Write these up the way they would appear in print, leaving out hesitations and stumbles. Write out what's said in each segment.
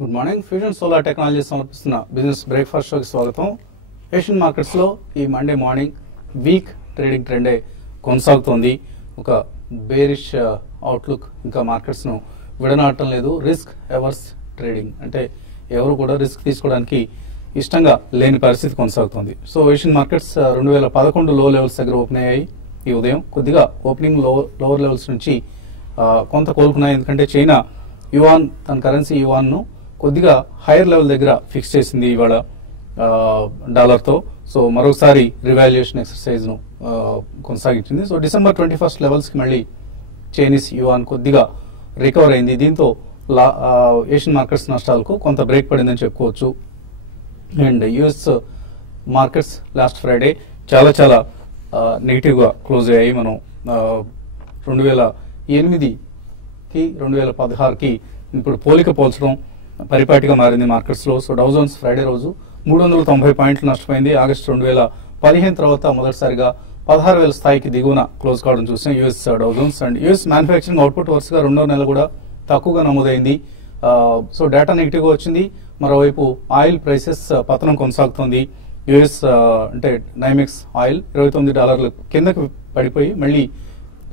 Good morning. Fusion solar technology సమర్పిస్తున్న business breakfast షోకి స్వాగతం. ఏషియన్ మార్కెట్స్ లో ఈ మండే మార్నింగ్ వీక్ ట్రేడింగ్ ట్రెండే కొనసాగుతోంది. ఒక బేరిష్ అవుట్లుక్ ఇంకా మార్కెట్స్ ను విడనాడటం లేదు. రిస్క్ ఎవర్స్ ట్రేడింగ్ అంటే ఎవరు కూడా రిస్క్ తీసుకోవడానికి ఇష్టంగా లేని పరిస్థితి కొనసాగుతోంది. సో ఏషియన్ మార్కెట్స్ 2011 లో లెవెల్స్ దగ్గర ఓపెన్ అయ్యాయి. ఈ ఉదయం కొద్దిగా ఓపెనింగ్ లోవర్ లెవెల్స్ నుంచి కొంత కోలుకున్నాయి. ఎందుకంటే చైనా యువాన్ తన కరెన్సీ యువాన్ ను కొద్దిగా హైయర్ లెవెల్ దగ్గర ఫిక్స్ చేసింది ఇవాళ డాలర్ తో. సో మరోసారి రివాల్యుయేషన్ ఎక్సర్సైజ్ ను కొనసాగించింది. సో December 21 లెవెల్స్ కి మళ్ళీ చైనీస్ యువాన్ కొద్దిగా రికవర్ అయింది. దీంతో ఏషియన్ మార్కెట్స్ నష్టాలకు కొంత బ్రేక్ పడిందని చెప్పుకోవచ్చు. And US markets last Friday చాలా నెగిటివ్ గా క్లోజ్ అయ్యాయి. మనం 2008కి 2016కి ఇప్పుడు పోల్చడం పరిపాటిగా మారింది మార్కెట్స్ లో. సో డౌ జోన్స్ ఫ్రైడే రోజు 390 పాయింట్లు నష్టపోయింది. ఆగస్టు 2015 తర్వాత మొదటిసారిగా 16,000 స్థాయికి దిగువన క్లోజ్ కావడం చూసాం US Dow Jones. And US manufacturing output వరుసగా రెండో నెల కూడా తక్కువగా నమోదైంది. సో డేటా నెగిటివ్ గా వచ్చింది. మరోవైపు ఆయిల్ ప్రైసెస్ పతనం కొనసాగుతోంది. యుఎస్ అంటే నైమెక్స్ ఆయిల్ $29 కిందకి పడిపోయి మళ్ళీ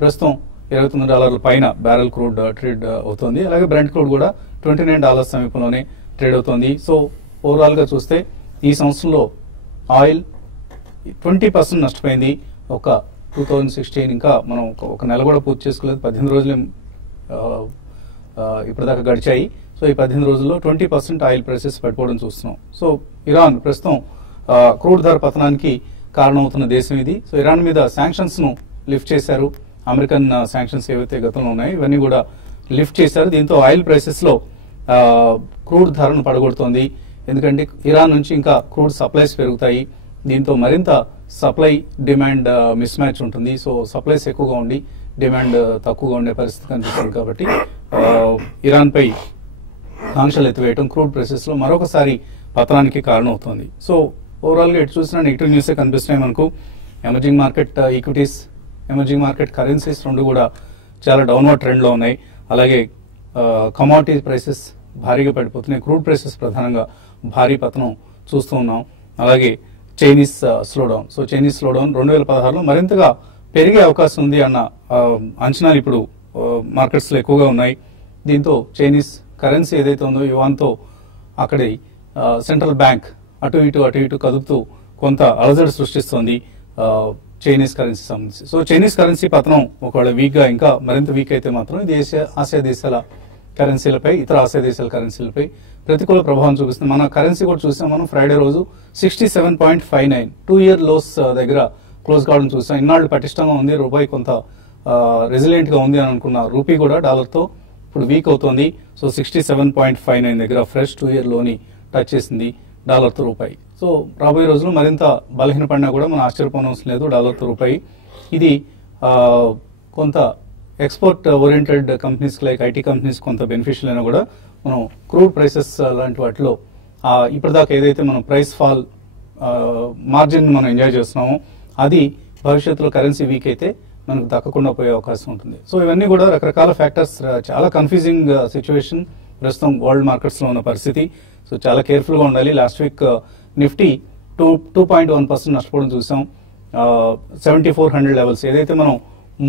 ప్రస్తుతం $29 పైన బ్యారెల్ క్రూడ్ ట్రేడ్ అవుతోంది. అలాగే బ్రెంట్ క్రూడ్ కూడా $29 సమీపంలోనే ట్రేడ్ అవుతోంది. సో ఓవరాల్ గా చూస్తే ఈ సంవత్సరంలో ఆయిల్ 20% నష్టపోయింది. ఒక 2016 ఇంకా మనం ఒక నెల కూడా పూర్తి చేసుకోలేదు, 18 రోజులు ఇప్పటిదాకా గడిచాయి. సో ఈ 18 రోజుల్లో 20% ఆయిల్ ప్రైసెస్ పడిపోవడం చూస్తున్నాం. సో ఇరాన్ ప్రస్తుతం క్రూడ్ ధర పతనానికి కారణమవుతున్న దేశం ఇది. సో ఇరాన్ మీద శాంక్షన్స్ ను లిఫ్ట్ చేశారు. అమెరికన్ శాంక్షన్స్ ఏవైతే గతంలో ఉన్నాయో ఇవన్నీ కూడా లిఫ్ట్ చేశారు. దీంతో ఆయిల్ ప్రైసెస్ లో క్రూడ్ ధరను పడగొడుతోంది. ఎందుకంటే ఇరాన్ నుంచి ఇంకా క్రూడ్ సప్లైస్ పెరుగుతాయి. దీంతో మరింత సప్లై డిమాండ్ మిస్ మ్యాచ్ ఉంటుంది. సో సప్లైస్ ఎక్కువగా ఉండి డిమాండ్ తక్కువగా ఉండే పరిస్థితి కనిపిస్తుంది. కాబట్టి ఇరాన్ పై ఆంక్షలు ఎత్తివేయడం క్రూడ్ ప్రైసెస్ లో మరొకసారి పతనానికి కారణం అవుతోంది. సో ఓవరాల్ గా ఎటు చూసినా నెగిటివ్ న్యూసే కనిపిస్తున్నాయి మనకు. Emerging market equities, emerging market currencies రెండు కూడా చాలా డౌన్వర్డ్ ట్రెండ్ లో ఉన్నాయి. అలాగే కమోడిటీ ప్రైసెస్ భారీగా పడిపోతున్నాయి. క్రూడ్ ప్రైసెస్ ప్రధానంగా భారీ పతనం చూస్తూ ఉన్నాం. అలాగే Chinese slowdown. So Chinese slowdown 2016లో మరింతగా పెరిగే అవకాశం ఉంది అన్న అంచనాలు ఇప్పుడు మార్కెట్స్ లో ఎక్కువగా ఉన్నాయి. దీంతో చైనీస్ కరెన్సీ ఏదైతే ఉందో యువాన్తో అక్కడి సెంట్రల్ బ్యాంక్ అటు ఇటు కదుపుతూ కొంత అలజడి సృష్టిస్తోంది చైనీస్ కరెన్సీ సంబంధించి. సో చైనీస్ కరెన్సీ పతనం ఒకవేళ వీక్ గా ఇంకా మరింత వీక్ అయితే మాత్రం ఇది ఆసియా దేశాల కరెన్సీలపై, ఇతర ఆసియా దేశాల కరెన్సీలపై ప్రతికూల ప్రభావం చూపిస్తుంది. మన కరెన్సీ కూడా చూసాం మనం ఫ్రైడే రోజు 67.59 2-year లోస్ దగ్గర క్లోజ్ కావడం చూసాం. ఇన్నాళ్ళు పటిష్టంగా ఉంది, రూపాయి కొంత రెసిలియంట్ గా ఉంది అని అనుకున్న రూపీ కూడా డాలర్ తో ఇప్పుడు వీక్ అవుతోంది. సో 67.59 దగ్గర ఫ్రెష్ 2-year లోని టచ్ చేసింది డాలర్ తో రూపాయి. సో రాబోయే రోజులు మరింత బలహీనపడినా కూడా మనం ఆశ్చర్యపోనవసరం లేదు డాలర్ తో రూపాయి. ఇది కొంత export oriented companies like IT companies కొంత బెనిఫిషియల్ అయినా కూడా మనం క్రూడ్ ప్రైసెస్ లాంటి వాటిలో ఇప్పటిదాకా ఏదైతే మనం ప్రైస్ ఫాల్ మార్జిన్ మనం ఎంజాయ్ చేస్తున్నామో అది భవిష్యత్తులో కరెన్సీ వీక్ అయితే మనకు దక్కకుండా పోయే అవకాశం ఉంటుంది. సో ఇవన్నీ కూడా రకరకాల ఫ్యాక్టర్స్, చాలా కన్ఫ్యూజింగ్ సిచ్యువేషన్ ప్రస్తుతం వరల్డ్ మార్కెట్స్ లో ఉన్న పరిస్థితి. సో చాలా కేర్ఫుల్ గా ఉండాలి. లాస్ట్ వీక్ నిఫ్టీ 2.1% నష్టపోవడం చూసాం. 7400 లెవెల్స్ ఏదైతే మనం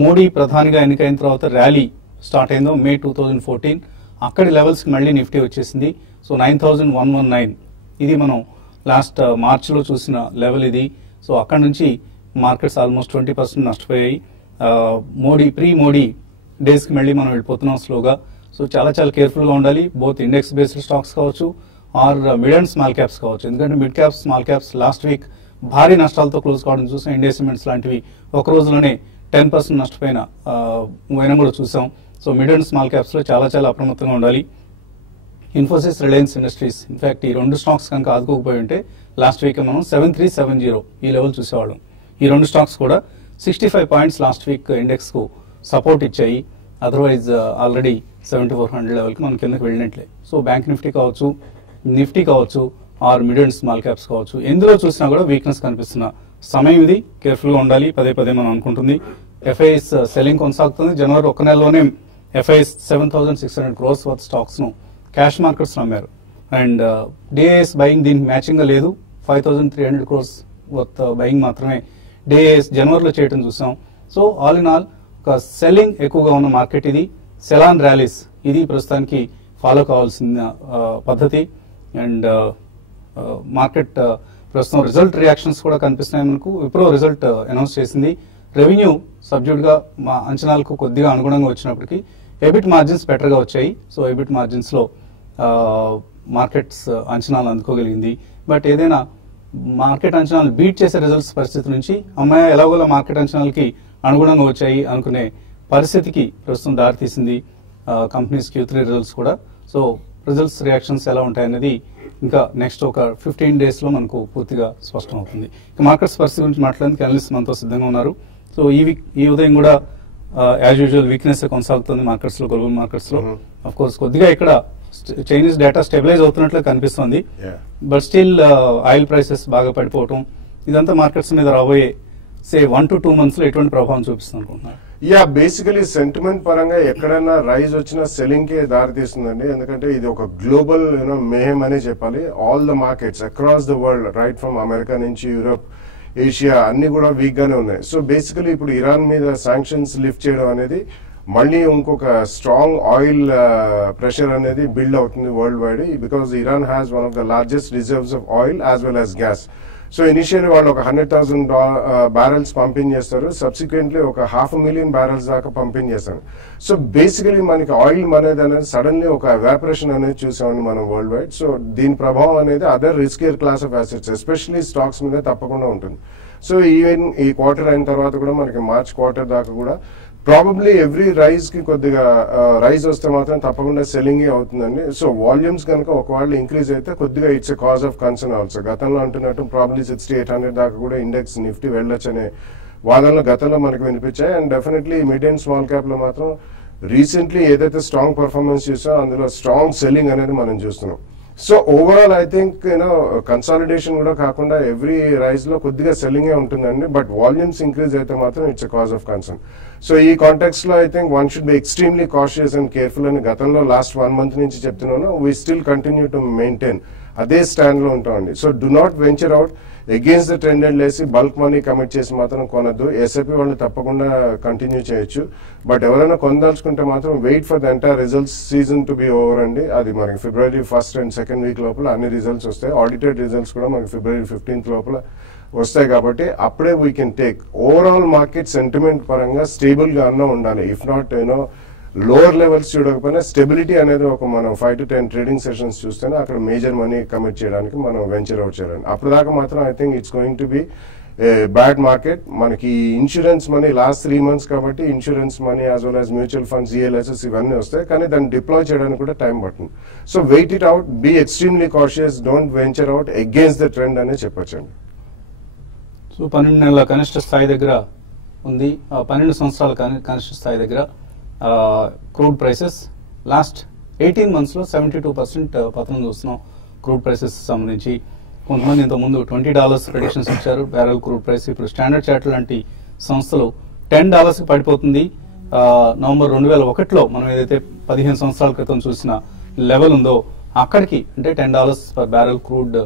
మోడీ ప్రధానిగా ఎన్నికైన తర్వాత ర్యాలీ స్టార్ట్ అయిందో May 2014 అక్కడి లెవెల్స్ కి మళ్ళీ నిఫ్టీ వచ్చేసింది. సో 9119 ఇది మనం లాస్ట్ మార్చ్ లో చూసిన లెవెల్ ఇది. సో అక్కడ నుంచి మార్కెట్స్ ఆల్మోస్ట్ 20% నష్టపోయాయి. ప్రీ మోడీ డేస్ కి మళ్ళీ మనం వెళ్ళిపోతున్నాం స్లోగా. సో చాలా కేర్ఫుల్ గా ఉండాలి. బోత్ ఇండెక్స్ బేస్డ్ స్టాక్స్ కావచ్చు or mid and small caps కావచ్చు. ఎందుకంటే mid caps, small caps last week భారీ నష్టాలతో క్లోజ్ కావడం చూసాం. ఇండియా సిమెంట్స్ లాంటివి ఒక రోజులోనే 10% నష్టపోయిన కూడా చూసాం. So mid and small caps లో చాలా అప్రమత్తంగా ఉండాలి. ఇన్ఫోసిస్, రిలయన్స్ ఇండస్ట్రీస్ ఇన్ఫాక్ట్ ఈ రెండు స్టాక్స్ కనుక ఆదుకోకపోయి ఉంటే లాస్ట్ వీక్ మనం 7370 ఈ లెవెల్ చూసేవాళ్ళం. ఈ రెండు స్టాక్స్ కూడా 65 పాయింట్స్ లాస్ట్ వీక్ ఇండెక్స్ కు సపోర్ట్ ఇచ్చాయి. అదర్వైజ్ ఆల్రెడీ 7400 లెవెల్ కి మనం కిందకి వెళ్ళినట్లే. సో బ్యాంక్ నిఫ్టీ కావచ్చు or mid and small caps కావచ్చు, ఎందులో చూసినా కూడా వీక్నెస్ కనిపిస్తున్న సమయం ఇది. కేర్ఫుల్ గా ఉండాలి. పదే మనం అనుకుంటుంది. ఎఫ్ఐఎస్ సెల్లింగ్ కొనసాగుతుంది. జనవరి 1 నెలలోనే ఎఫ్ఐఎస్ 7600 crores వర్త్ స్టాక్స్ ను క్యాష్ మార్కెట్స్ లో అమ్మారు. అండ్ డిఐఎస్ బయింగ్ దీనికి మ్యాచింగ్ గా లేదు. 5,300 crores వర్త్ బయింగ్ మాత్రమే డిఐఎస్ జనవరిలో చేయడం చూసాం. సో ఆల్ ఇన్ ఆల్ ఒక సెల్లింగ్ ఎక్కువగా ఉన్న మార్కెట్ ఇది. సెలాన్ ర్యాలీస్ ఇది ప్రస్తుతానికి ఫాలో కావాల్సిన పద్ధతి. అండ్ మార్కెట్ ప్రస్తుతం రిజల్ట్ రియాక్షన్స్ కూడా కనిపిస్తున్నాయి మనకు. విప్రో రిజల్ట్ అనౌన్స్ చేసింది. రెవెన్యూ సబ్డ్యూడ్ గా మా అంచనాలకు కొద్దిగా అనుగుణంగా వచ్చినప్పటికీ ఎబిట్ మార్జిన్స్ బెటర్ గా వచ్చాయి. సో ఎబిట్ మార్జిన్స్ లో మార్కెట్స్ అంచనాలు అందుకోగలిగింది. బట్ ఏదైనా మార్కెట్ అంచనాలు బీట్ చేసే రిజల్ట్స్ పరిస్థితి నుంచి అమ్మాయి ఎలాగోలా మార్కెట్ అంచనాలకి అనుగుణంగా వచ్చాయి అనుకునే పరిస్థితికి ప్రస్తుతం దారితీసింది కంపెనీస్ Q3 రిజల్ట్స్ కూడా. సో రిజల్ట్స్ రియాక్షన్స్ ఎలా ఉంటాయనేది ఇంకా నెక్స్ట్ ఒక 15 days లో మనకు పూర్తిగా స్పష్టం అవుతుంది. ఇక మార్కెట్స్ పరిస్థితి గురించి మాట్లాడడానికి అనలిస్ట్ మనతో సిద్ధంగా ఉన్నారు. సో ఈ ఉదయం కూడా యాజ్ యూజువల్ వీక్నెస్ కొనసాగుతుంది మార్కెట్స్ లో, గ్లోబల్ మార్కెట్స్ లో. అఫ్ కోర్స్ కొద్దిగా ఇక్కడ చైనీస్ డేటా స్టెబిలైజ్ అవుతున్నట్లు కనిపిస్తుంది. బట్ స్టిల్ ఆయిల్ ప్రైసెస్ బాగా పడిపోవటం ఇదంతా మార్కెట్స్ మీద రాబోయే సే 1 to 2 months లో ఎటువంటి ప్రభావం చూపిస్తుంది అనుకుంటున్నారు? బేసికలీ సెంటిమెంట్ పరంగా ఎక్కడైనా రైజ్ వచ్చినా సెల్లింగ్ కి దారి తీస్తుందండి. ఎందుకంటే ఇది ఒక గ్లోబల్ మేహం అనే చెప్పాలి. All the markets across the world, right from America నుంచి యూరోప్, ఏషియా అన్ని కూడా వీక్ గానే ఉన్నాయి. సో బేసికలీ ఇప్పుడు ఇరాన్ మీద శాంక్షన్స్ లిఫ్ట్ చేయడం అనేది మళ్ళీ ఇంకొక స్ట్రాంగ్ ఆయిల్ ప్రెషర్ అనేది బిల్డ్ అవుతుంది world wide. Because Iran has one of the largest reserves of oil as well as gas. So initially వాళ్ళు ఒక 100,000 barrels పంపింగ్ చేస్తారు. సబ్సిక్వెంట్లీ ఒక 500,000 barrels దాకా పంపింగ్ చేస్తారు. సో బేసికలీ మనకి ఆయిల్ అనేది సడన్లీ ఒక ఎవాపరేషన్ అనేది చూసామని మనం వరల్డ్ వైడ్. సో దీని ప్రభావం అనేది other riskier class of assets especially stocks మీద తప్పకుండా ఉంటుంది. సో ఈవెన్ ఈ క్వార్టర్ అయిన తర్వాత కూడా మనకి మార్చ్ క్వార్టర్ దాకా కూడా ప్రాబబ్లీ ఎవ్రీ రైజ్ కి కొద్దిగా రైజ్ వస్తే మాత్రం తప్పకుండా సెల్లింగ్ అవుతుందండి. సో వాల్యూమ్స్ కనుక ఒకవేళ ఇంక్రీజ్ అయితే కొద్దిగా it's a cause of concern also. గతంలో అంటున్నట్టు ప్రాబబ్లీ 6,800 దాకా కూడా ఇండెక్స్ నిఫ్టీ వెళ్ళొచ్చు అనే వాదనలు గతంలో మనకు వినిపించాయి. And definitely mid and small cap లో మాత్రం రీసెంట్లీ ఏదైతే స్ట్రాంగ్ పర్ఫార్మెన్స్ చూసామో అందులో స్ట్రాంగ్ సెల్లింగ్ అనేది మనం చూస్తున్నాం. So overall I think consolidation కూడా కాకుండా ఎవ్రీ రైజ్ లో కొద్దిగా సెల్లింగే ఉంటుందండి. బట్ వాల్యూమ్స్ ఇంక్రీజ్ అయితే మాత్రం it's a cause of concern. So ఈ కాంటెక్స్ట్ లో I think one should be extremely cautious and careful అని గతంలో లాస్ట్ 1 month నుంచి చెప్తున్నాను. We still continue to maintain అదే స్టాండ్ లో ఉంటామండి. So do not venture out against the trend and లేసి బల్క్ మనీ కమిట్ చేసి మాత్రం కొనద్దు. ఎస్ఐపి వాళ్ళు తప్పకుండా కంటిన్యూ చేయొచ్చు. బట్ ఎవరైనా కొనదలుచుకుంటే మాత్రం wait for the entire results season to be over అండి. అది మనకి February 1st and 2nd week లోపల అన్ని రిజల్ట్స్ వస్తాయి. ఆడిటెడ్ రిజల్ట్స్ కూడా మనకి February 15th లోపల వస్తాయి. కాబట్టి అప్పుడే we can take. Overall market sentiment పరంగా స్టేబుల్ గా అన్నా ఉండాలి. ఇఫ్ నాట్ లోవర్ లెవెల్స్ చూడకపోయినా స్టెబిలిటీ అనేది ఒక మనం 5 to 10 ట్రేడింగ్ సెషన్స్ చూస్తేనే అక్కడ మేజర్ మనీ కమిట్ చేయడానికి మనం వెంచర్ అవుట్ చేయాలి. అప్పుడు దాకా మాత్రం I think it's going to be bad market. మనకి ఇన్సూరెన్స్ మనీ లాస్ట్ 3 months కాబట్టి insurance money as well as mutual funds, ELSS ఇవన్నీ వస్తాయి. కానీ దాన్ని డిప్లాయ్ చేయడానికి కూడా టైం పడుతుంది. So wait it out, be extremely cautious, don't venture out against the trend అనే చెప్పొచ్చండి. సో 12 నెలల కనిష్ట స్థాయి దగ్గర ఉంది. 12 సంవత్సరాల కనిష్ట స్థాయి దగ్గర క్రూడ్ ప్రైసెస్ లాస్ట్ 18 months లో 72% పతనం చూస్తున్నాం క్రూడ్ ప్రైసెస్ సంబంధించి. కొంతమంది ఇంతకుముందు $20 ప్రెడిక్షన్స్ ఇచ్చారు బ్యారెల్ క్రూడ్ ప్రైస్. ఇప్పుడు స్టాండర్డ్ చార్ట్ లాంటి సంస్థలు $10 కి పడిపోతుంది. నవంబర్ 2001లో మనం ఏదైతే 15 సంవత్సరాల క్రితం చూసిన లెవెల్ ఉందో అక్కడికి అంటే $10 per barrel క్రూడ్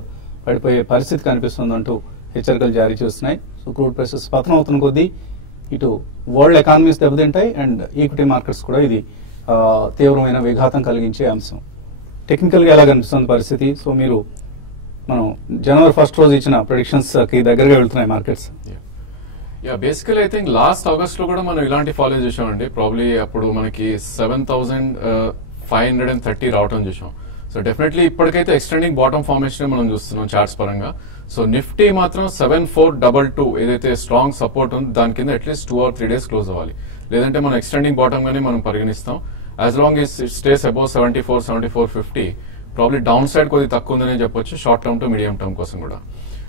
పడిపోయే పరిస్థితి కనిపిస్తుందంటూ హెచ్చరికలు జారీ చేస్తున్నాయి. సో క్రూడ్ ప్రైసెస్ పతనం అవుతున్న కొద్దీ ఇటు వరల్డ్ ఎకానమీస్ దెబ్బతింటాయి అండ్ ఈక్విటీ మార్కెట్స్ కూడా ఇది తీవ్రమైన విఘాతం కలిగించే అంశం. టెక్నికల్ గా ఎలా కనిపిస్తుంది పరిస్థితి? సో మీరు మనం January 1st రోజు ఇచ్చిన ప్రెడిక్షన్స్ కి దగ్గరగా వెళ్తున్నాయి markets. Basically I think last August లో కూడా మనం ఇలాంటి ఫాలో చేసామండి. ప్రాబ్లీ అప్పుడు మనకి 7,530 రావటం చూసాం. సో డెఫినెట్లీ ఇప్పటికైతే ఎక్స్టెండింగ్ బాటమ్ ఫార్మేషన్ మనం చూస్తున్నాం చార్ట్స్ పరంగా. సో నిఫ్టీ మాత్రం 7422 ఏదైతే స్ట్రాంగ్ సపోర్ట్ ఉంది దాని కింద అట్లీస్ట్ 2 or 3 days క్లోజ్ అవ్వాలి. లేదంటే మనం ఎక్స్టెండింగ్ బాటమ్ గానే మనం పరిగణిస్తాం. As long is stays above 74-7450 probably down side కొద్దిగా తక్కువ ఉందని చెప్పొచ్చు short term two medium term కోసం కూడా.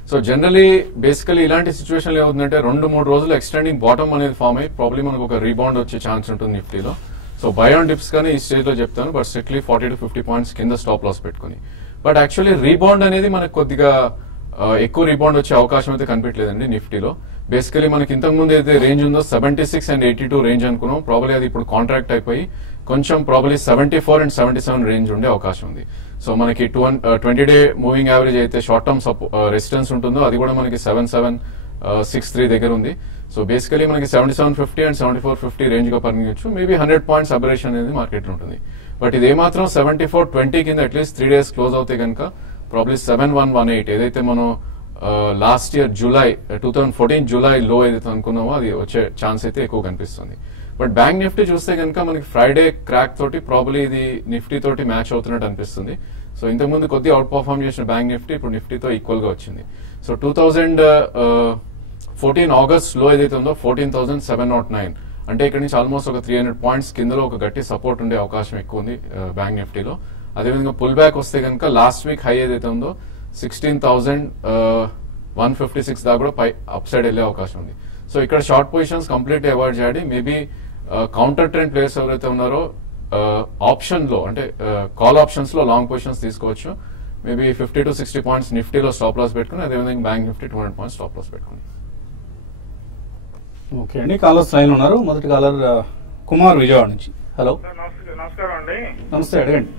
సో జనరలీ బేసికలీ ఇలాంటి సిచ్యువేషన్ ఏమవుతుందంటే 2-3 రోజులు ఎక్స్టెండింగ్ బాటమ్ అనేది ఫామ్ అయ్యి ప్రాబ్లీ మనకు ఒక రీబౌండ్ వచ్చే ఛాన్స్ ఉంటుంది నిఫ్టీలో. సో బై ఆన్ డిప్స్ కానీ ఈ స్టేజ్ లో చెప్తాను, బట్ స్ట్రిక్ట్లీ 40 to 50 points కింద స్టాప్ లాస్ పెట్టుకుని. బట్ యాక్చువల్లీ రీబౌండ్ అనేది మనకు కొద్దిగా ఎక్కువ రీబౌండ్ వచ్చే అవకాశం అయితే కనిపించలేదండి నిఫ్టీలో. బేసికలీ మనకి ఇంతకు ముందు అయితే రేంజ్ ఉందో 76 and 82 రేంజ్ అనుకున్నాం. ప్రాబ్లీ అది ఇప్పుడు కాంట్రాక్ట్ అయిపోయి కొంచెం ప్రాబ్లీ 74 and 77 రేంజ్ ఉండే అవకాశం ఉంది. సో మనకి 20-day మూవింగ్ యావరేజ్ అయితే షార్ట్ టర్మ్ రెసిస్టెన్స్ ఉంటుందో అది కూడా మనకి 7763 దగ్గర ఉంది. సో బేసికలీ మనకి 7750 and 7450 రేంజ్ గా పరిగణించవచ్చు. మేబీ 100 points అబరేషన్ అనేది మార్కెట్ లో ఉంటుంది. బట్ ఇది ఏమాత్రం 7420 కింద అట్లీస్ట్ 3 days క్లోజ్ అవుతే కనుక ప్రాబ్లీ 7118 ఏదైతే మనం లాస్ట్ ఇయర్ 2014 జూలై లో ఏదైతే అనుకున్నామో అది వచ్చే ఛాన్స్ అయితే ఎక్కువ కనిపిస్తుంది. బట్ బ్యాంక్ నిఫ్టీ చూస్తే కనుక మనకి ఫ్రైడే క్రాక్ తోటి ప్రాబ్లీ ఇది నిఫ్టీ తోటి మ్యాచ్ అవుతున్నట్టు అనిపిస్తుంది. సో ఇంతకుముందు కొద్దిగా అవుట్ పర్ఫార్మ్ చేసిన బ్యాంక్ నిఫ్టీ ఇప్పుడు నిఫ్టీతో ఈక్వల్ గా వచ్చింది. సో 2014 ఆగస్ట్ లో ఏదైతే ఉందో 14,709 అంటే ఇక్కడ నుంచి ఆల్మోస్ట్ ఒక 300 points కిందలో ఒక గట్టి సపోర్ట్ ఉండే అవకాశం ఎక్కువ ఉంది బ్యాంక్ నిఫ్టీలో. అదేవిధంగా పుల్ బ్యాక్ వస్తే కనుక లాస్ట్ వీక్ హై ఏదైతే ఉందో 16,156 దాకా కూడా పై అప్ సైడ్ వెళ్లే అవకాశం ఉంది. సో ఇక్కడ షార్ట్ పొజిషన్స్ కంప్లీట్ అవాయిడ్ చేయాలి. మేబీ కౌంటర్ ట్రెండ్ ప్లేయర్స్ ఎవరైతే ఉన్నారో ఆప్షన్ లో అంటే కాల్ ఆప్షన్స్ లో లాంగ్ పొజిషన్స్ తీసుకోవచ్చు. మేబీ 50 to 60 points నిఫ్టీలో స్టాప్ లాస్ పెట్టుకుని అదేవిధంగా bank Nifty 200 points stop loss పెట్టుకుని. ఓకే అండి, కాలర్స్ లైన్ ఉన్నారు. మొదటి కాలర్ కుమార్ విజయవాడ నుంచి. హలో, నమస్కారం అండి. నమస్తే, అడగండి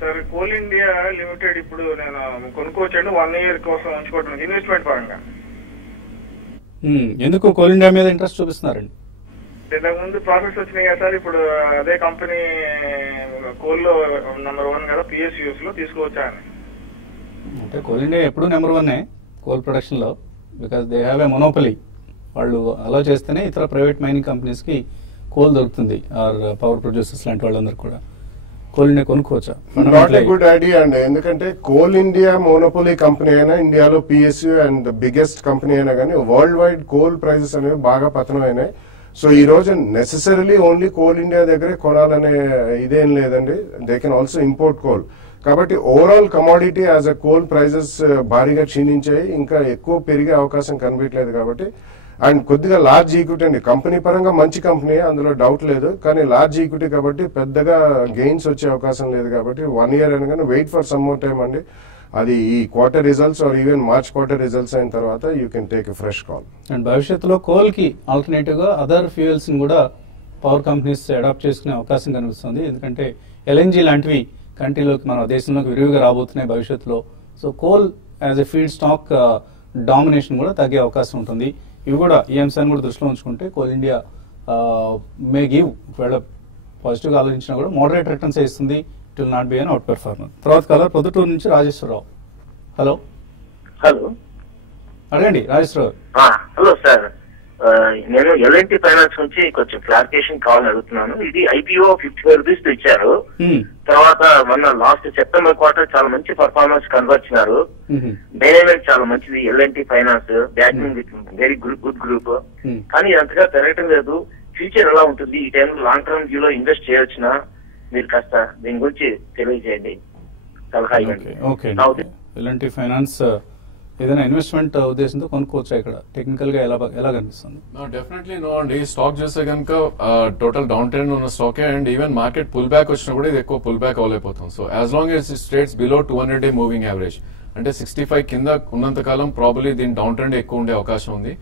సార్. కోల్ ఇండియా లిమిటెడ్ ఇప్పుడు నేను కొనుక్కోవచ్చండి 1 year కోసం ఉంచుకోవడానికి ఇన్వెస్ట్మెంట్ పరంగా. ఎందుకు కోల్ ఇండియా మీద ఇంట్రెస్ట్ చూపిస్తున్నారండి? ఇంతకు ముందు ప్రాఫిట్స్ వచ్చినాయి కదా సార్, ఇప్పుడు అదే కంపెనీ కోల్ లో నెంబర్ 1 కదా పిఎస్యూఎస్ లో తీసుకోవచ్చా అని. అంటే కోల్ ఇండియా ఎప్పుడు నెంబర్ 1 కోల్ ప్రొడక్షన్ లో, because they have a monopoly. వాళ్ళు అలా చేస్తేనే ఇతర ప్రైవేట్ మైనింగ్ కంపెనీస్ కి కోల్ దొరుకుతుంది, ఆర్ పవర్ ప్రొడ్యూసర్స్ లాంటి వాళ్ళందరూ కూడా. కోల్ ఇండియా కొనుక్కోవచ్చా? నాట్ ఏ గుడ్ ఐడియా అండి. ఎందుకంటే కోల్ ఇండియా మోనోపోలీ కంపెనీ అయినా, ఇండియాలో పిఎస్యూ అండ్ బిగ్గెస్ట్ కంపెనీ అయినా కానీ వరల్డ్ వైడ్ కోల్ ప్రైజెస్ అనేవి బాగా పతనం అయినాయి. సో ఈ రోజు నెసెసరీలీ ఓన్లీ కోల్ ఇండియా దగ్గరే కొనాలనే ఇదేం లేదండి. They can also import coal. కాబట్టి overall commodity as a coal prices భారీగా క్షీణించాయి, ఇంకా ఎక్కువ పెరిగే అవకాశం కనిపించలేదు. కాబట్టి అండ్ కొద్దిగా లార్జ్ ఈక్విటీ అండి, కంపెనీ పరంగా మంచి కంపెనీ, అందులో డౌట్ లేదు. కానీ లార్జ్ ఈక్విటీ కాబట్టి పెద్దగా గెయిన్స్ వచ్చే అవకాశం లేదు. కాబట్టి 1 year అనగానే wait for some more time అండి. అది ఈ quarter results or even March quarter results అయిన తర్వాత you can take a fresh call. And భవిష్యత్తులో కోల్ కి ఆల్టర్నేటివ్ గా అదర్ ఫ్యూయల్స్ ని కూడా పవర్ కంపెనీస్ అడాప్ట్ చేసుకునే అవకాశం కనిపిస్తుంది. ఎందుకంటే ఎల్ఎన్జీ లాంటివి కంట్రీలోకి, మన దేశంలోకి విరివిగా రాబోతున్నాయి భవిష్యత్తులో. So coal as a feed stock domination కూడా తగ్గే అవకాశం ఉంటుంది. ఇవి కూడా ఈ అంశాన్ని కూడా దృష్టిలో ఉంచుకుంటే కోల్ ఇండియా మే గివ్, ఒకవేళ పాజిటివ్ గా ఆలోచించినా కూడా మోడరేట్ రిటర్న్స్ ఇస్తుంది. It will not be an out performer. తర్వాత కాలర్ పొద్దుటూరు నుంచి రాజేశ్వరరావు. హలో, అడగండి రాజేశ్వరరావు. హలో సార్, నేను ఎల్ఎన్టీ ఫైనాన్స్ నుంచి కొంచెం క్లారిఫికేషన్ కావాలని అడుగుతున్నాను. ఇది ఐపీఓ 55 rupees ఇచ్చారు. తర్వాత మొన్న లాస్ట్ సెప్టెంబర్ క్వార్టర్ చాలా మంచి పర్ఫార్మెన్స్ కనబరిచినారు. మేనేజ్మెంట్ చాలా మంచిది, L and T finance backing with very good group. కానీ అంతగా పెరగటం లేదు. ఫ్యూచర్ ఎలా ఉంటుంది? ఈ టైంలో లాంగ్ టర్మ్ వ్యూలో ఇన్వెస్ట్ చేయొచ్చునా? మీరు కాస్త దీని గురించి తెలియజేయండి, సలహా ఇవ్వండి. ఎల్ఎన్టీ ఫైనాన్స్ ఏదైనా ఇన్వెస్ట్మెంట్ ఉద్దేశంతో కొనుక్కోవచ్చా? ఇక్కడ టెక్నికల్ గా ఎలా కనిపిస్తుంది? డెఫినెట్లీ నో అండి. స్టాక్ చూస్తే కనుక టోటల్ డౌన్ ట్రెండ్ ఉన్న స్టాకే. And even market pull back వచ్చినా కూడా ఇది ఎక్కువ పుల్ బ్యాక్ అవ్వలేకపోతుంది. So as long as stays below 200-day moving average అంటే 65 కింద ఉన్నంత కాలం ప్రాబబ్లీ దీని డౌన్ ట్రెండ్ ఎక్కువ ఉండే అవకాశం ఉంది.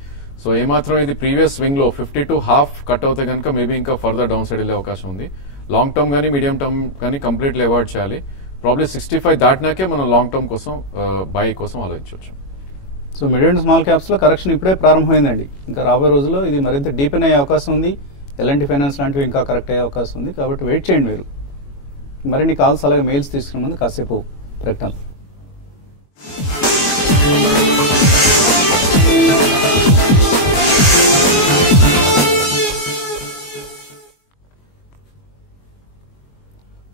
సో ఏమాత్రం ఇది ప్రీవియస్ స్వింగ్ లో 52.5 కట్ అవుతే కనుక మేబీ ఇంకా ఫర్దర్ డౌన్ సైడ్ వెళ్లే అవకాశం ఉంది. లాంగ్ టర్మ్ కానీ మీడియం టర్మ్ కానీ కంప్లీట్లీ అవాయిడ్ చేయాలి. ప్రాబ్లీ 65 దాటినాకే మనం లాంగ్ టర్మ్ కోసం బై కోసం ఆలోచించవచ్చు. So mid and small caps లో కరెక్షన్ ఇప్పుడే ప్రారంభమైందండి. ఇంకా రాబోయే రోజుల్లో ఇది మరింత డీపెన్ అయ్యే అవకాశం ఉంది. ఎల్ఎన్టీ ఫైనాన్స్ లాంటివి ఇంకా కరెక్ట్ అయ్యే అవకాశం ఉంది. కాబట్టి వెయిట్ చేయండి మీరు. మరిన్ని కాల్స్ అలాగే మెయిల్స్ తీసుకునే ముందు కాసేపు ప్రకటనలు.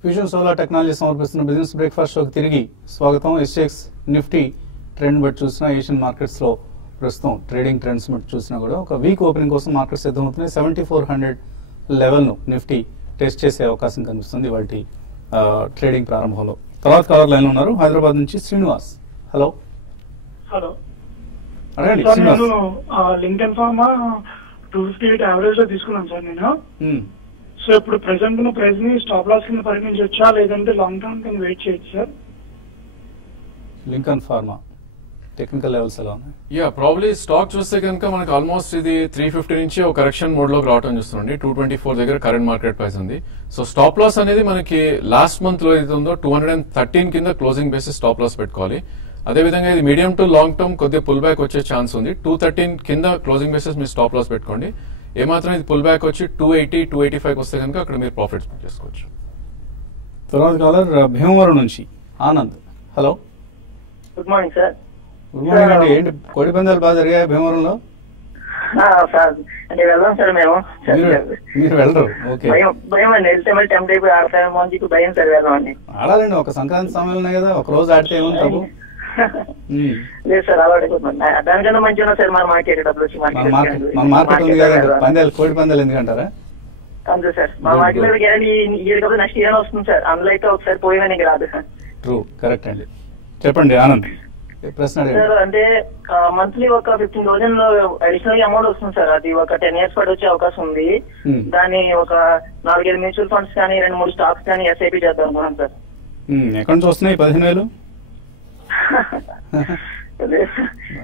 ఫ్యూజన్ సోలార్ టెక్నాలజీ సమర్పిస్తున్న బిజినెస్ బ్రేక్ఫాస్ట్ షోకి తిరిగి స్వాగతం. ఎస్ఎక్స్ నిఫ్టీ ట్రెండ్ బట్టి చూసినా, ఏషియన్ మార్కెట్స్ లో ప్రస్తుతం ట్రేడింగ్ ట్రెండ్స్ బట్టి చూసినా కూడా ఒక వీక్ ఓపెనింగ్ కోసం మార్కెట్ సిద్ధమవుతున్నాయి. 7400 లెవెల్ ను నిఫ్టీ టెస్ట్ చేసే అవకాశం కనిపిస్తుంది వాటి ట్రేడింగ్ ప్రారంభంలో. తర్వాత కవర్ లైన్ లో ఉన్నారు హైదరాబాద్ నుంచి శ్రీనివాస్. హలో, అడగండి శ్రీనివాస్. లింకన్ ఫార్మా 258 యావరేజ్ లో తీసుకున్నాను సార్ నేను. సో ఇప్పుడు ప్రెసెంట్ ఉన్న ప్రైస్ ని స్టాప్ లాస్ కింద పరిగణించవచ్చా, లేదంటే లాంగ్ టర్మ్ కింద వెయిట్ చేయొచ్చు sir? Lincoln pharma technical levels ఎలా ఉన్నాయి? యా ప్రాబ్లీ స్టాక్ చూస్తే కనుక మనకి ఆల్మోస్ట్ ఇది 350 నుంచి ఒక కరెక్షన్ మోడ్ లోకి రావడం చూస్తుంది. 224 దగ్గర కరెంట్ మార్కెట్ ప్రైస్ ఉంది. సో స్టాప్ లాస్ అనేది మనకి లాస్ట్ మంత్ లో ఏది ఉందో 213 కింద క్లోజింగ్ బేసిస్ స్టాప్ లాస్ పెట్టుకోవాలి. అదేవిధంగా ఇది మీడియం టు లాంగ్ టర్మ్ కొద్దిగా పుల్ బ్యాక్ వచ్చే ఛాన్స్ ఉంది. 213 కింద క్లోజింగ్ బేసిస్ మీరు స్టాప్ లాస్ పెట్టుకోండి. ఏమాత్రం ఇది పుల్ బ్యాక్ వచ్చి 280, 285 వస్తే కనుక అక్కడ మీరు ప్రాఫిట్స్ చేసుకోవచ్చు. తర్వాత కాలర్ భీమవరం నుంచి Anand. Hello, good morning sir. Good morning అండి. ఏంటి కోడి పందాలు బాగా జరిగాయి భీమవరంలో? సార్ అంటే వెళ్దాం సార్ మేము. మీరు వెళ్ళరు? ఓకే. భయం అండి, వెళ్తే మళ్ళీ టెంప్ట్ అయిపోయి ఆడతామేమో అని చెప్పి భయం సార్. వెళ్దాం అండి. ఆడాలండి, ఒక సంక్రాంతి సమయంలో ఉన్నాయి కదా, ఒక రోజు ఆడితే ఏముంది తప్పు? లేదు సార్, అలవాటైపోతుంది. దానికన్నా మంచిగా సార్ మన మార్కెట్ డబ్బులు వచ్చి మన మార్కెట్ ఉంది కదా, పందాలు కోడి పందాలు ఎందుకంటారా? అంతే సార్, మా మార్కెట్ గ్యారంటీ ఇయర్ కాబట్టి నెక్స్ట్ ఇయర్ వస్తుంది సార్. అందులో అయితే ఒకసారి పోయినా నీకు రాదు సార్. ట్రూ, కరెక్ట్ అండి. చెప్పండి ఆనంద్, ప్రశ్న సార్. అంటే మంత్లీ ఒక 15,000 అడిషనల్ అమౌంట్ వస్తుంది సార్. అది ఒక 10 years పాటు వచ్చే అవకాశం ఉంది. దాన్ని ఒక 4-5 మ్యూచువల్ ఫండ్స్ కానీ 2-3 స్టాక్స్ కానీ ఎస్ఐపి చేద్దాం అనుకున్నాం సార్. ఎక్కడి నుంచి వస్తున్నాయి 15,000?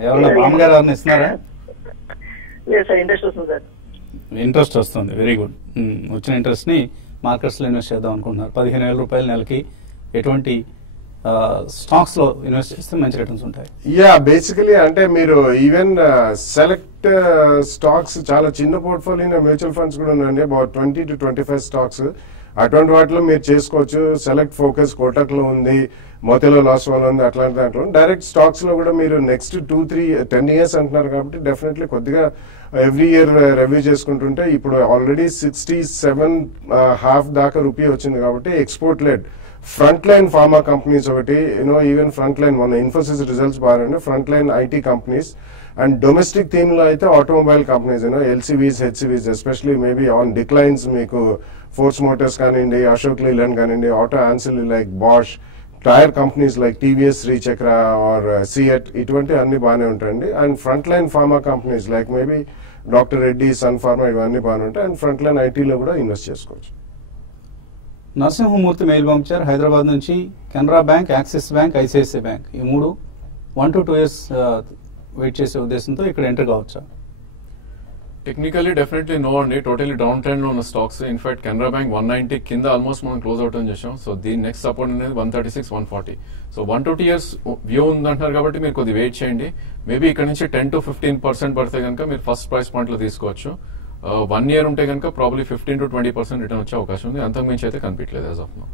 ఎవరన్నా మామగారు ఎవరిని ఇస్తున్నారా? లేదు సార్, ఇంట్రెస్ట్ వస్తుంది సార్. ఇంట్రెస్ట్ వస్తుంది, వెరీ గుడ్. వచ్చిన ఇంట్రెస్ట్ ని మార్కెట్స్ లో ఇన్వెస్ట్ చేద్దాం అనుకుంటున్నారు. 15,000 రూపాయల నెలకి ఎటువంటి స్టాక్స్ లో ఇన్వెస్ట్ చేస్తే మంచి రిటర్న్స్ ఉంటాయి. యా, బేసికలీ అంటే మీరు ఈవెన్ సెలెక్ట్ స్టాక్స్, చాలా చిన్న పోర్ట్ఫోలియో మ్యూచువల్ ఫండ్స్ కూడా ఉన్నాయండి, అబౌట్ 20 to 25 స్టాక్స్. అటువంటి వాటిలో మీరు చేసుకోవచ్చు. సెలెక్ట్ ఫోకస్ కోటక్ లో ఉంది, మోతీలాల్ ఓస్వాల్ ఉంది, అట్లాంటి దాంట్లో డైరెక్ట్ స్టాక్స్ లో కూడా మీరు నెక్స్ట్ 2-3-10 years అంటున్నారు కాబట్టి డెఫినెట్లీ కొద్దిగా ఎవ్రీ ఇయర్ రివ్యూ చేసుకుంటుంటే ఇప్పుడు ఆల్రెడీ 67.5 దాకా రూపీ వచ్చింది కాబట్టి export led front line pharma companies ఒకటి, ఈవెన్ ఫ్రంట్ లైన్ మొన్న ఇన్ఫోసిస్ రిజల్ట్స్ బాగానే, front line IT companies and domestic theme లో అయితే automobile companies, LCVs, HCVs especially maybe on declines. మీకు ఫోర్స్ మోటార్స్ కానివ్వండి, అశోక్ లీలాండ్ కానివ్వండి, auto ancillary like Bosch, tyre companies like TVS, Srichakra or Ceat, ఇటువంటి అన్ని బాగానే ఉంటాయండి. And front line pharma companies like maybe doctor Reddy, Sun Pharma, ఇవన్నీ బాగానే ఉంటాయి. అండ్ ఫ్రంట్ లైన్ ఐటీలో కూడా ఇన్వెస్ట్ చేసుకోవచ్చు. నరసింహమూర్తి మెయిల్ పంపించారు హైదరాబాద్ నుంచి. Canara bank, axis bank, ICICI bank ఈ 3 1 to 2 years వెయిట్ చేసే ఉద్దేశంతో ఇక్కడ ఎంటర్ కావచ్చా? టెక్నికల్లీ డెఫినెట్లీ నో అండి. టోటలీ డౌన్ ట్రెండ్ లో ఉన్న స్టాక్స్. ఇన్ఫాక్ట్ కెనరా బ్యాంక్ 190 కింద ఆల్మోస్ట్ మనం క్లోజ్ అవుట్ చేసాం. సో దీని నెక్స్ట్ సపోర్ట్ అనేది 136, 140. సో 1 to 2 years వ్యూ ఉందంటున్నారు కాబట్టి మీరు కొద్దిగా వెయిట్ చేయండి. మేబీ ఇక్కడ నుంచి 10 to 15% పడితే కనుక మీరు ఫస్ట్ ప్రైస్ పాయింట్ లో తీసుకోవచ్చు. 1 year ఉంటే కనుక ప్రాబ్లీ 15 to 20% రిటర్న్ వచ్చే అవకాశం ఉంది. అంతకు మించి అయితే కనిపించలేదు యాజ్ ఆఫ్ నౌ.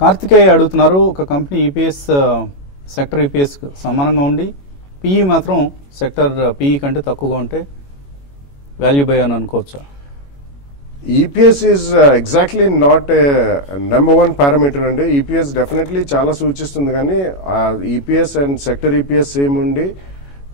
కార్తికేయ అడుగుతున్నారు, ఒక కంపెనీ ఈపీఎస్ సెక్టర్ ఈపీఎస్ సమానంగా ఉండి పిఈ మాత్రం సెక్టర్ పిఈ కంటే తక్కువగా ఉంటే వాల్యూ బై అని అనుకోవచ్చా? EPS is exactly not number 1 parameter అండి. ఈపీఎస్ డెఫినెట్లీ చాలా సూచిస్తుంది, కానీ ఈపీఎస్ అండ్ సెక్టర్ ఈపీఎస్ ఏముండి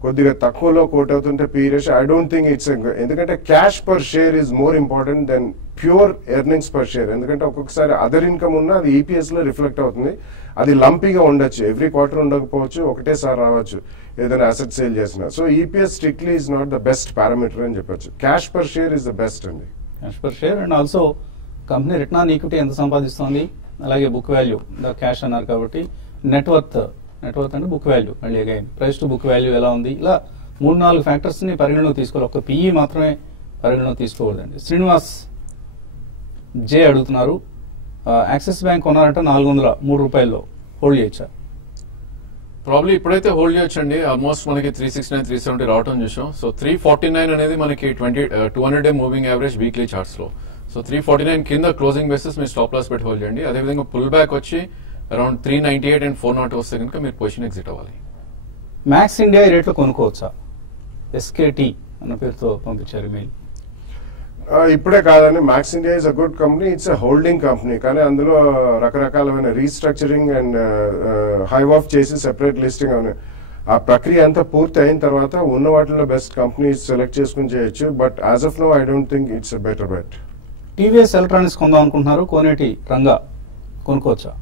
కొద్దిగా తక్కువలో కోట్ అవుతుంటే P ratio I don't think it's, ఎందుకంటే cash per share is more important than pure earnings per share. ఎందుకంటే ఒక్కొక్కసారి అదర్ ఇన్కమ్ ఉన్నా అది ఈపీఎస్ లో రిఫ్లెక్ట్ అవుతుంది. అది లంపీగా ఉండొచ్చు, ఎవ్రీ క్వార్టర్ ఉండకపోవచ్చు, ఒకటేసారి రావచ్చు ఏదైనా అసెట్ సేల్ చేసినా. So EPS strictly is not the best parameter అని చెప్పొచ్చు. Cash per share is the best అండి. Cash per share and also company return on equity ఎంత సంపాదిస్తుంది, అలాగే బుక్ వాల్యూ, ద క్యాష్ అన్నారు కాబట్టి నెట్వర్త్ అంటే బుక్ వాల్యూ, మళ్ళీ again price to book value ఎలా ఉంది, ఇలా 3-4 ఫ్యాక్టర్స్ ని పరిగణలో తీసుకోవాలి. ఒక పిఈ మాత్రమే పరిగణలో తీసుకోకూడదండి. శ్రీనివాస్ జే అడుగుతున్నారు, యాక్సిస్ బ్యాంక్ కొన్నారంటే 403 రూపాయల్లో హోల్డ్ చేయొచ్చా? ప్రాబ్లీ ఇప్పుడైతే హోల్డ్ చేయొచ్చండి. ఆల్మోస్ట్ మనకి 369, 370 రావటం చూసాం. సో 349 అనేది మనకి 200-day moving average weekly charts లో. సో 349 కింద క్లోజింగ్ బేసిస్ మీరు స్టాప్ లాస్ పెట్టి హోల్డ్ చేయండి. అదేవిధంగా పుల్ బ్యాక్ వచ్చి అరౌండ్ 398 and 400 వస్తే కనుక మీరు పొజిషన్ ఎగ్జిట్ అవ్వాలి. మ్యాక్స్ ఇండియా ఈ రేట్లో కొనుక్కోవచ్చా? ఎస్కేటి అన్న పేరుతో పంపించారు మెయిల్. ఇప్పుడే కాదండి, max India is a good company, it's a holding company, కానీ అందులో రకరకాలమైన రీస్ట్రక్చరింగ్ అండ్ హైవ్ ఆఫ్ చేసి సెపరేట్ లిస్టింగ్ అవును. ఆ ప్రక్రియ అంతా పూర్తి అయిన తర్వాత ఉన్న వాటిలో బెస్ట్ కంపెనీస్ సెలెక్ట్ చేసుకుని చేయొచ్చు. But as of now I don't think it's a better bet. TVS electronics కొందాం అనుకుంటున్నారు, కోనేటి రంగా కొనుక్కోవచ్చా?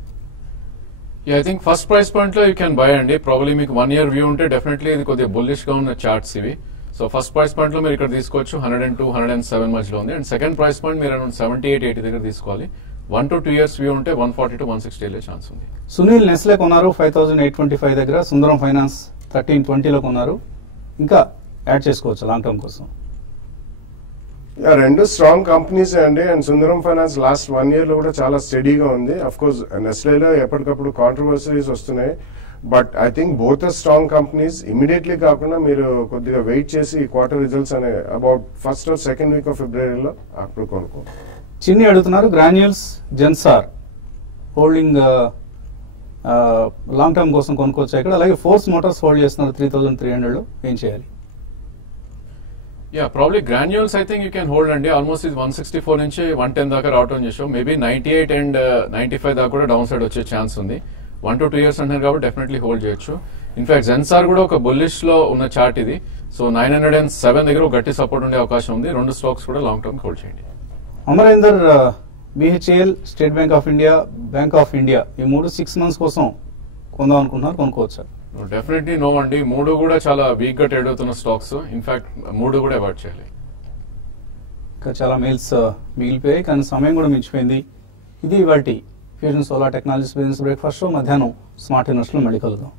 I think first price point లో యూ క్యాన్ బై అండి. ప్రాబ్లీ మీకు 1 year వ్యూ ఉంటే డెఫినెట్లీ ఇది కొద్దిగా బుల్లిష్ గా ఉన్న చార్ట్స్ ఇవి. సో ఫస్ట్ ప్రైస్ పాయింట్ లో మీరు ఇక్కడ తీసుకోవచ్చు, 102, 107 మధ్యలో ఉంది. అండ్ సెకండ్ ప్రైస్ పాయింట్ మీరు అరౌండ్ 78, 80 దగ్గర తీసుకోవాలి. 1 to 2 years వ్యూ ఉంటే 140 to 160 వెళ్ళే ఛాన్స్ ఉంది. సునీల్ నెస్లే కొన్నారు 5825 దగ్గర, సుందరం ఫైనాన్స్ 1320లో కొన్నారు, ఇంకా యాడ్ చేసుకోవచ్చు లాంగ్ టర్మ్ కోసం? రెండు స్ట్రాంగ్ కంపెనీస్ అండి. And Sundaram finance last 1 year లో కూడా చాలా స్టడీగా ఉంది. అఫ్ కోర్స్ నెస్లేలో ఎప్పటికప్పుడు కాంట్రవర్సరీస్ వస్తున్నాయి, but I think both are strong companies. Immediately కాకుండా మీరు కొద్దిగా వెయిట్ చేసి ఈ క్వార్టర్ రిజల్ట్స్ అనే about first or second week of ఫిబ్రవరిలో అప్పుడు కొనుక్కో. చిన్ని అడుగుతున్నారు, Granules Zensar holding long term కోసం కొనుక్కోవచ్చు ఇక్కడ. అలాగే ఫోర్స్ మోటార్స్ హోల్డ్ చేస్తున్నారు 3300లో, ఏం చేయాలి? Probably granules I think you can hold అండి. ఆల్మోస్ట్ ఇది 164 నుంచి 110 దాకా రావటం చేసాం. మేబీ 98 అండ్ 95 దాకా కూడా డౌన్ సైడ్ వచ్చే ఛాన్స్ ఉంది. 1 to 2 years అంటారు కాబట్టి డెఫినెట్లీ హోల్డ్ చేయొచ్చు. ఇన్ఫాక్ట్ జెన్సార్ కూడా ఒక బుల్లిష్ లో ఉన్న చార్ట్ ఇది. సో 907 దగ్గర ఒక గట్టి సపోర్ట్ ఉండే అవకాశం ఉంది. 2 స్టాక్స్ కూడా లాంగ్ టర్మ్ హోల్డ్ చేయండి. Amarender, BHEL, state bank of India, bank of India, ఈ 6 months కోసం కొందాం అనుకుంటున్నారు, కొనుక్కోవచ్చా? డెఫినెట్లీ నో అండి. 3 కూడా చాలా వీక్ గా ట్రేడ్ అవుతున్న స్టాక్స్. ఇన్ఫాక్ట్ 3 కూడా అవాయిడ్ చేయాలి. ఇంకా చాలా మెయిల్స్ మిగిలిపోయాయి, కానీ సమయం కూడా మించిపోయింది. ఇది ఇవాల్టి fusion solar technologies business breakfast show. మధ్యాహ్నం స్మార్ట్ ఇన్వెస్ట్లో మళ్ళీ కలుద్దాం.